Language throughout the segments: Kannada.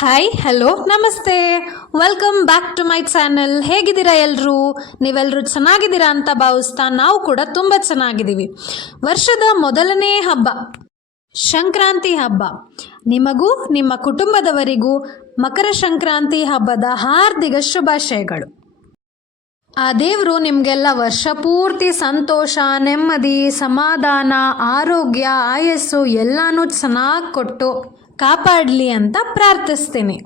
ಹಾಯ್ ಹಲೋ ನಮಸ್ತೆ. Welcome back to my channel ಹೇಗಿದ್ದೀರಾ ಎಲ್ಲರೂ ನೀವೆಲ್ಲರೂ ಚೆನ್ನಾಗಿದ್ದೀರಾ ಅಂತ ಭಾವಿಸ್ತಾ ನಾವು ಕೂಡ ತುಂಬ ಚೆನ್ನಾಗಿದ್ದೀವಿ. ವರ್ಷದ ಮೊದಲನೇ ಹಬ್ಬ, ಸಂಕ್ರಾಂತಿ ಹಬ್ಬ. ನಿಮಗೂ, ನಿಮ್ಮ ಕುಟುಂಬದವರಿಗೂ ಮಕರ ಸಂಕ್ರಾಂತಿ ಹಬ್ಬದ ಹಾರ್ದಿಕ ಶುಭಾಶಯಗಳು. ಆ ದೇವರು ನಿಮಗೆಲ್ಲ ವರ್ಷ ಪೂರ್ತಿ ಸಂತೋಷ, ನೆಮ್ಮದಿ, ಸಮಾಧಾನ, ಆರೋಗ್ಯ, ಆಯಸ್ಸು ಎಲ್ಲನೂ ಚೆನ್ನಾಗಿ ಕೊಟ್ಟು ಕಾಪಾಡಲಿ ಅಂತ ಪ್ರಾರ್ಥಿಸ್ತೇನೆ.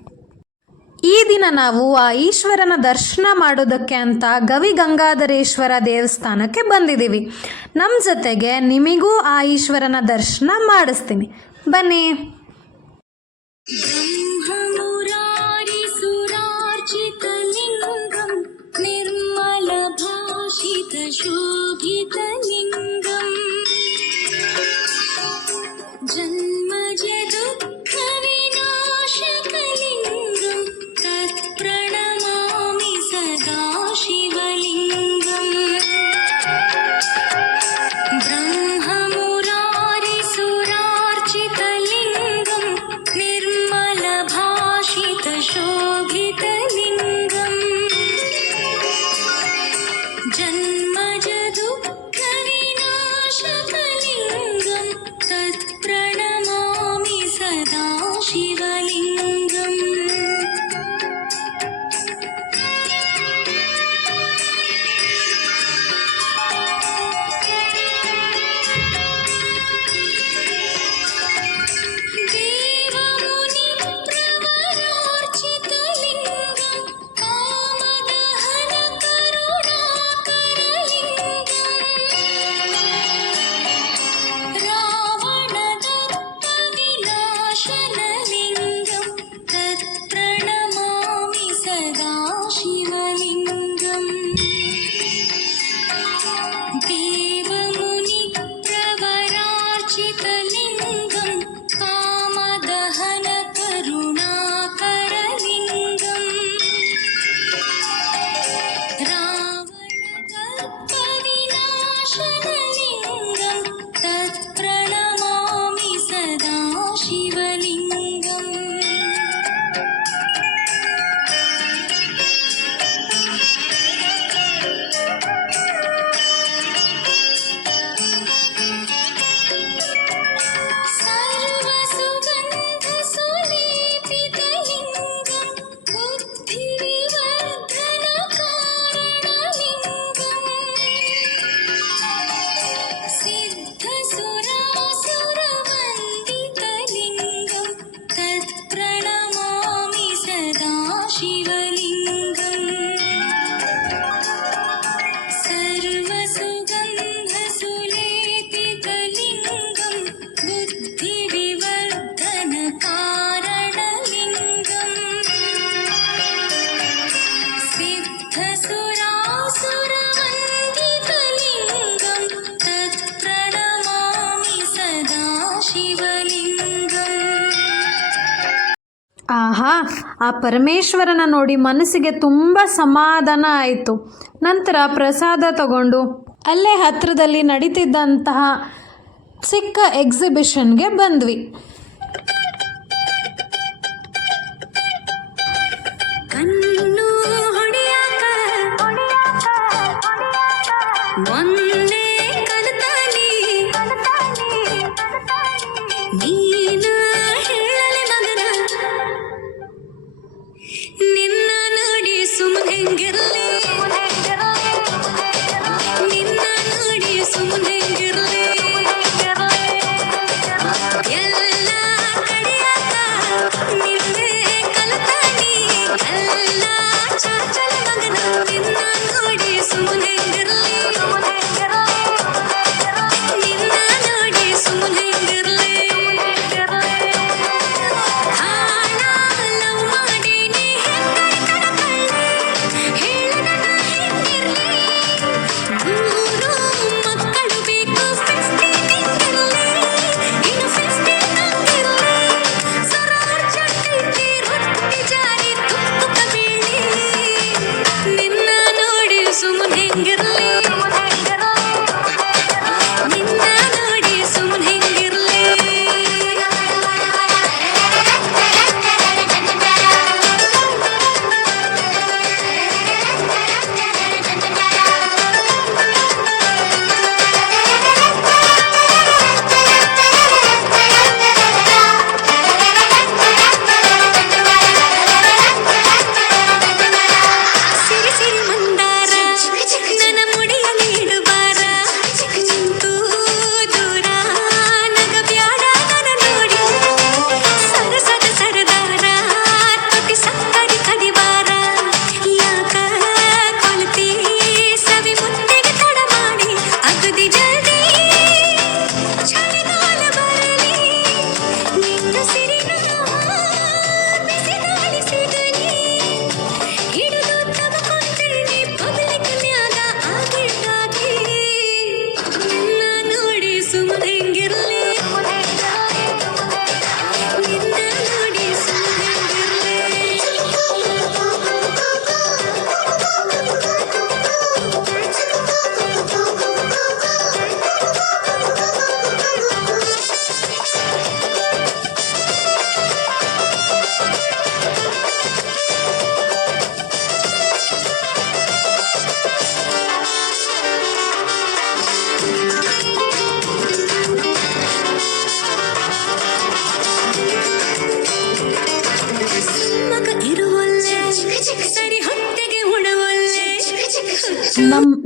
ಈ ದಿನ ನಾವು ಆ ಈಶ್ವರನ ದರ್ಶನ ಮಾಡೋದಕ್ಕೆ ಅಂತ ಗವಿ ಗಂಗಾಧರೇಶ್ವರ ದೇವಸ್ಥಾನಕ್ಕೆ ಬಂದಿದ್ದೀವಿ. ನಮ್ಮ ಜೊತೆಗೆ ನಿಮಗೂ ಆ ಈಶ್ವರನ ದರ್ಶನ ಮಾಡಿಸ್ತೀನಿ. ಬನ್ನಿ. ನಿರ್ಮಲ ಭಾಷಿತ ಶೋಭಿತ சதா சிவலிங்கம். ಆಹಾ, ಆ ಪರಮೇಶ್ವರನ ನೋಡಿ ಮನಸ್ಸಿಗೆ ತುಂಬ ಸಮಾಧಾನ ಆಯಿತು. ನಂತರ ಪ್ರಸಾದ ತಗೊಂಡು ಅಲ್ಲೇ ಹತ್ತಿರದಲ್ಲಿ ನಡೀತಿದ್ದಂತಹ ಚಿಕ್ಕ ಎಕ್ಸಿಬಿಷನ್ಗೆ ಬಂದ್ವಿ.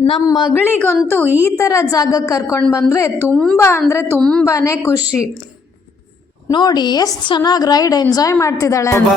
ನಮ್ಮ ಮಗಳಿಗಂತೂ ಈ ಥರ ಜಾಗಕ್ಕೆ ಕರ್ಕೊಂಡು ಬಂದರೆ ತುಂಬ ಅಂದರೆ ತುಂಬಾ ಖುಷಿ. ನೋಡಿ ಎಷ್ಟು ಚೆನ್ನಾಗಿ ರೈಡ್ ಎಂಜಾಯ್ ಮಾಡ್ತಿದ್ದಾಳೆ ಅಂತ.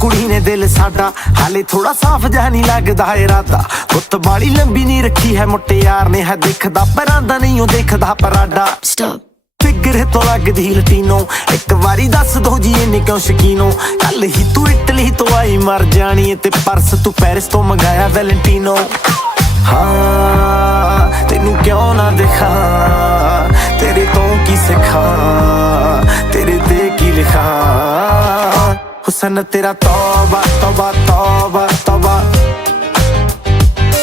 ਕੁੜੀ ਨੇ ਦਿਲ ਸਾਡਾ। ਹਾਲੇ ਥੋੜਾ ਸਾਫ਼ ਜਿਹਾ ਨਹੀਂ ਲੱਗਦਾ ਇਰਾਦਾ। ਗੁੱਤ ਬਾਲੀ ਲੰਬੀ ਨਹੀਂ ਰੱਖੀ ਹੈ ਮੁੱਟਿਆਰ ਨੇ। ਹੈ ਦੇਖਦਾ ਪਰਾਂਦਾ ਨਹੀਂ ਉਹ ਦੇਖਦਾ ਪਰਾਡਾ। Stop. ਫਿਗਰ ਤੋਂ ਲੱਗਦੀ ਲਟੀਨੋ ਇੱਕ ਵਾਰੀ ਦੱਸ ਦੋ ਜੀ ਇਹਨੇ ਕਿਉਂ ਸ਼ਕੀਨੋ। ਕੱਲ ਹੀ ਤੂੰ ਇਟਲੀ ਤੋਂ ਆਈ ਮਰ ਜਾਣੀ ਤੇ ਪਰਸ ਤੂੰ ਪੈਰਿਸ ਤੋਂ ਮੰਗਾਇਆ ਵੈਲੈਂਟੀਨੋ। ਹਾਂ ਤੈਨੂੰ ਕਿਉਂ ਨਾ ਦਿਖਾਂ? ਤੇਰੇ ਤੋਂ ਕੀ ਸਿੱਖਾਂ? ਤੇਰੇ ਤੇ ਕੀ ਲਿਖਾਂ? ਹੁਸਨ ਤੇਰਾ ਤੌਬਾ ਤੌਬਾ ਤੌਬਾ ਤੌਬਾ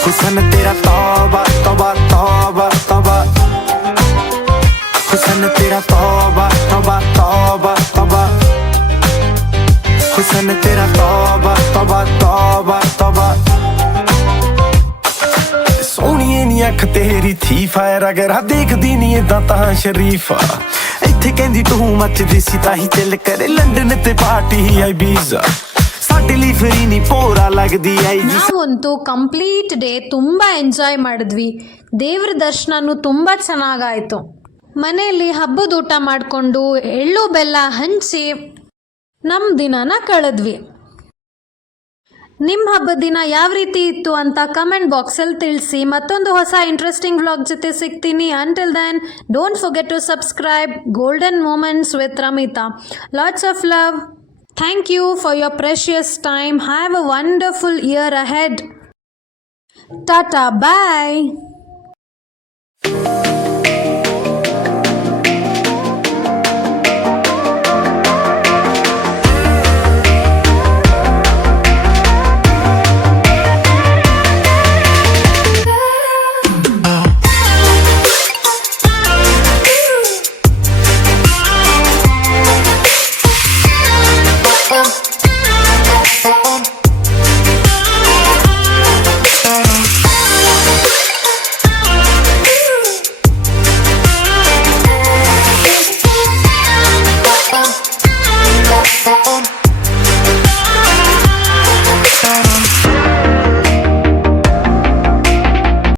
ਹੁਸਨ ਤੇਰਾ ਤੌਬਾ ਤੌਬਾ ਤੌਬਾ ਤੌਬਾ ਹੁਸਨ ਤੇਰਾ ਤੌਬਾ ਤੌਬਾ ਤੌਬਾ ਤੌਬਾ ਹੁਸਨ ਤੇਰਾ ਤੌਬਾ ਤੌਬਾ ਤੌਬਾ ਤੌਬਾ ਸੋਹਣੀ ਨੀ ਅੱਖ ਤੇਰੀ ਥੀ ਫਾਇਰ ਅਗਰ ਆ ਦੇਖਦੀ ਨੀ ਇਦਾਂ ਤਾਂ ਸ਼ਰੀਫਾ ਇੱਥੇ ਕਹਿੰਦੀ ਤੂੰ ਮੱਚਦੀ ਸੀ ਤਾਂ ਹੀ ਚੱਲ ਕਰੇ ਲੰਡਨ ਤੇ ਪਾਰਟੀ ਆਈ ਬੀਜ਼ਾ ਸਾਡੇ ਲਈ ਫਰੀ ਨਹੀਂ ਪੋਰਾ ਲੱਗਦੀ ਆਈ ਜੀ ನಾವಂತೂ ಕಂಪ್ಲೀಟ್ ಡೇ ತುಂಬ ಎಂಜಾಯ್ ಮಾಡಿದ್ವಿ ದೇವ್ರ ದರ್ಶನನೂ ತುಂಬ ಚೆನ್ನಾಗಾಯಿತು ಮನೆಯಲ್ಲಿ ಹಬ್ಬದ ಊಟ ಮಾಡಿಕೊಂಡು ಎಳ್ಳು ಬೆಲ್ಲ ಹಂಚಿ ನಮ್ಮ ದಿನನ ಕಳೆದ್ವಿ ನಿಮ್ಮ ಹಬ್ಬದ ದಿನ ಯಾವ ರೀತಿ ಇತ್ತು ಅಂತ ಕಮೆಂಟ್ ಬಾಕ್ಸಲ್ಲಿ ತಿಳಿಸಿ ಮತ್ತೊಂದು ಹೊಸ ಇಂಟ್ರೆಸ್ಟಿಂಗ್ ವ್ಲಾಗ್ ಜೊತೆ ಸಿಗ್ತೀನಿ until then don't forget to subscribe golden moments with Ramita lots of love thank you for your precious time have a wonderful year ahead tata bye